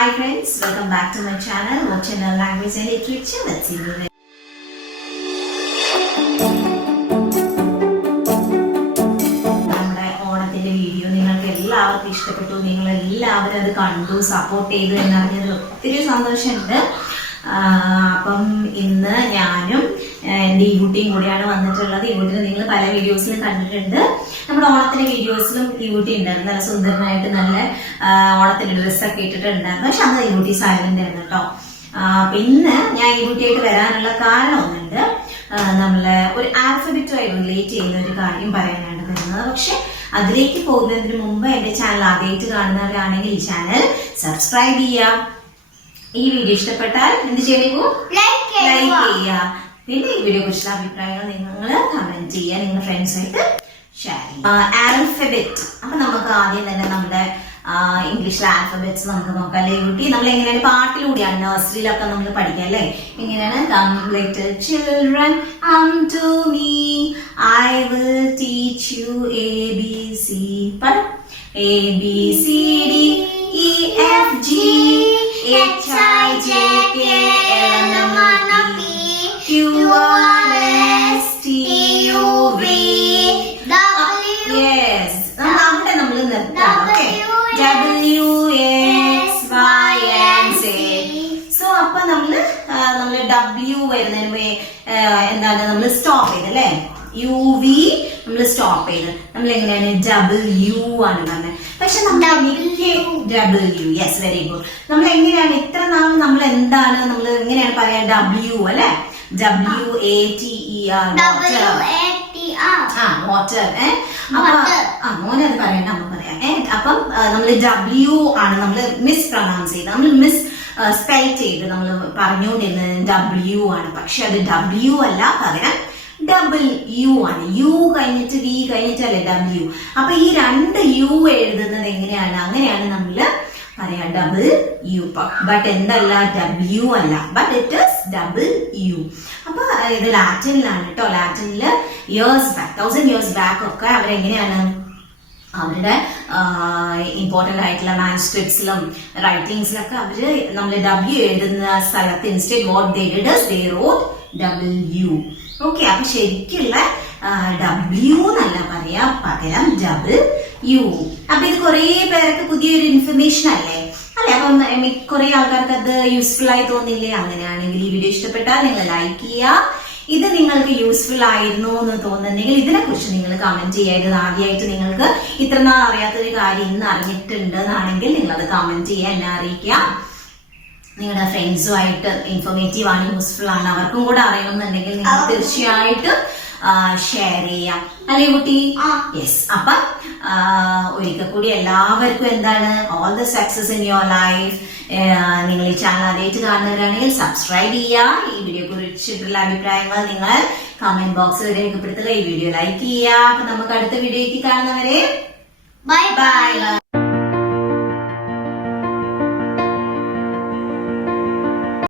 Hi friends, welcome back to my channel, Watch Channel Language and Literature with Sindhu. നമ്മുടെ ഓണത്തിന്റെ video നിങ്ങൾക്ക് എല്ലാവർക്കും ഇഷ്ടപ്പെട്ടു, നിങ്ങൾ എല്ലാവരും അത് കണ്ടു സപ്പോർട്ട് ചെയ്തു എന്നറിഞ്ഞതിൽ ഒത്തിരി സന്തോഷമുണ്ട്. അപ്പം ഇന്ന് ഞാനും എൻ്റെ ഈ കുട്ടിയും കൂടിയാണ് വന്നിട്ടുള്ളത്. ഈ കുട്ടിനെ നിങ്ങൾ പല വീഡിയോസിലും കണ്ടിട്ടുണ്ട്. നമ്മുടെ ഓണത്തിന്റെ വീഡിയോസിലും ഈ കുട്ടി ഉണ്ടായിരുന്നു, നല്ല സുന്ദരനായിട്ട് നല്ല ഓണത്തിന്റെ ഡ്രസ്സൊക്കെ ഇട്ടിട്ടുണ്ടായിരുന്നു. പക്ഷെ അന്ന് ഈ കുട്ടി സൈലന്റ് ആയിരുന്നു കേട്ടോ. അപ്പൊ ഇന്ന് ഞാൻ ഈ കുട്ടിയായിട്ട് വരാനുള്ള കാരണം ഒന്നുണ്ട്, നമ്മള് ഒരു ആൽഫബറ്റുമായി റിലേറ്റ് ചെയ്യുന്ന ഒരു കാര്യം പറയാനാണ് വരുന്നത്. പക്ഷെ അതിലേക്ക് പോകുന്നതിന് മുമ്പ് എന്റെ ചാനൽ ആദ്യമായിട്ട് കാണുന്നവരാണെങ്കിൽ ഈ ചാനൽ സബ്സ്ക്രൈബ് ചെയ്യാം. ഈ വീഡിയോ ഇഷ്ടപ്പെട്ടാൽ എന്ത് ചെയ്യൂ, ലൈക്ക് ചെയ്യുക. പിന്നെ ഈ വീഡിയോ കുറിച്ചുള്ള അഭിപ്രായങ്ങൾ നിങ്ങൾ കമന്റ് ചെയ്യുക, നിങ്ങളുടെ ഫ്രണ്ട്സായിട്ട് ഷെയർ ചെയ്യുക. ആൽഫബറ്റ്, അപ്പൊ നമുക്ക് ആദ്യം തന്നെ നമ്മുടെ ഇംഗ്ലീഷിലെ ആൽഫബറ്റ്സ് നമുക്ക് നോക്കാം അല്ലേ കുട്ടി. നമ്മൾ എങ്ങനെയാണ് പാട്ടിലൂടെയാണ് നഴ്സറിയിലൊക്കെ നമ്മൾ പഠിക്കുക അല്ലേ. എങ്ങനെയാണ് come little children unto me I will teach you ABC. A B C D E F G H I J K L M N O P Q R S T U V W. Yes, അവിടെ നമ്മൾ നിർത്താം. Okay, W X Y and Z. So അപ്പൊ നമ്മള് W വരുന്നതിന് എന്താണ് നമ്മൾ stop ചെയ്ത് അല്ലേ. യു വി നമ്മൾ സ്റ്റോപ്പ് ചെയ്ത് നമ്മൾ എങ്ങനെയാണ് W ആണ് പറഞ്ഞത്. പക്ഷെ നമ്മൾ W, യെസ് വെരി ഗുഡ്. നമ്മൾ എങ്ങനെയാണ് ഇത്ര നാൾ നമ്മൾ എന്താണ് നമ്മൾ എങ്ങനെയാണ് പറയാ W അല്ലെ. WATER water. മോനെ അത് പറയണ്ട, അമ്മ പറയാം. അപ്പം നമ്മൾ W ആണ് നമ്മൾ മിസ് പ്രൊനൗൺസ് ചെയ്ത്, നമ്മൾ മിസ് സ്പെൽ ചെയ്ത് നമ്മൾ പറഞ്ഞുകൊണ്ടിരുന്നത് W ആണ്. പക്ഷെ അത് W അല്ല, പകരം W ആണ്. യു കഴിഞ്ഞിട്ട് വി കഴിഞ്ഞിട്ടല്ലേ W. അപ്പൊ ഈ രണ്ട് യു എഴുതുന്നത് എങ്ങനെയാണ്, അങ്ങനെയാണ് നമ്മള് പറയാ W. ബട്ട് എന്തല്ല, W അല്ല, ബട്ട് ഇറ്റ് ഇസ് W. അപ്പൊ ഇത് ലാറ്റിനിലാണ് കേട്ടോ. ലാറ്റിനില് ഇയേഴ്സ് ബാക്ക്, 1000 years ബാക്ക് ഒക്കെ അവരെങ്ങനെയാണ് അവരുടെ ഇമ്പോർട്ടന്റ് ആയിട്ടുള്ള മാനുസ്ക്രിപ്റ്റ്സിലും റൈറ്റിംഗ്സിലൊക്കെ അവര് നമ്മൾ W എഴുതുന്ന സ്ഥലത്ത് instead what they did is they wrote W. Okay, അപ്പൊ ശരിക്കുള്ള W എന്നല്ല പറയാ, പകരം W. അപ്പൊ ഇത് കുറെ പേർക്ക് പുതിയൊരു ഇൻഫർമേഷൻ അല്ലേ. അപ്പം കുറെ ആൾക്കാർക്ക് അത് യൂസ്ഫുൾ ആയി തോന്നില്ലേ. അങ്ങനെയാണെങ്കിൽ ഈ വീഡിയോ ഇഷ്ടപ്പെട്ടാൽ നിങ്ങൾ ലൈക്ക് ചെയ്യുക. ഇത് നിങ്ങൾക്ക് യൂസ്ഫുൾ ആയിരുന്നു എന്ന് തോന്നുന്നുണ്ടെങ്കിൽ ഇതിനെ കുറിച്ച് നിങ്ങൾ കമന്റ് ചെയ്യുക. ആദ്യമായിട്ട് നിങ്ങൾക്ക് ഇത്ര നാൾ അറിയാത്തൊരു കാര്യം ഇന്ന് അറിഞ്ഞിട്ടുണ്ട് എന്നാണെങ്കിൽ നിങ്ങൾ അത് കമന്റ് ചെയ്യുക, എന്നെ അറിയിക്കുക. നിങ്ങളുടെ ഫ്രണ്ട്സുമായിട്ട് ഇൻഫോർമേറ്റീവ് ആണ്, യൂസ്ഫുൾ ആണ്, അവർക്കും കൂടെ അറിയണമെന്നുണ്ടെങ്കിൽ നിങ്ങൾ തീർച്ചയായിട്ടും ഷെയർ ചെയ്യാം അല്ലേ കുട്ടി. യെസ്, അപ്പൊ ഒരിക്കൽ കൂടി എല്ലാവർക്കും എന്താണ് all the success in your life. നിങ്ങൾ ഈ ചാനൽ ആദ്യമായിട്ട് കാണുന്നവരാണെങ്കിൽ സബ്സ്ക്രൈബ് ചെയ്യുക. ഈ വീഡിയോ കുറിച്ചിട്ടുള്ള അഭിപ്രായങ്ങൾ നിങ്ങൾ കമന്റ് ബോക്സിൽ രേഖപ്പെടുത്തുക. ഈ വീഡിയോ ലൈക്ക് ചെയ്യുക. അപ്പൊ നമുക്ക് അടുത്ത വീഡിയോയ്ക്ക് കാണുന്നവരെ ബൈ ബൈ.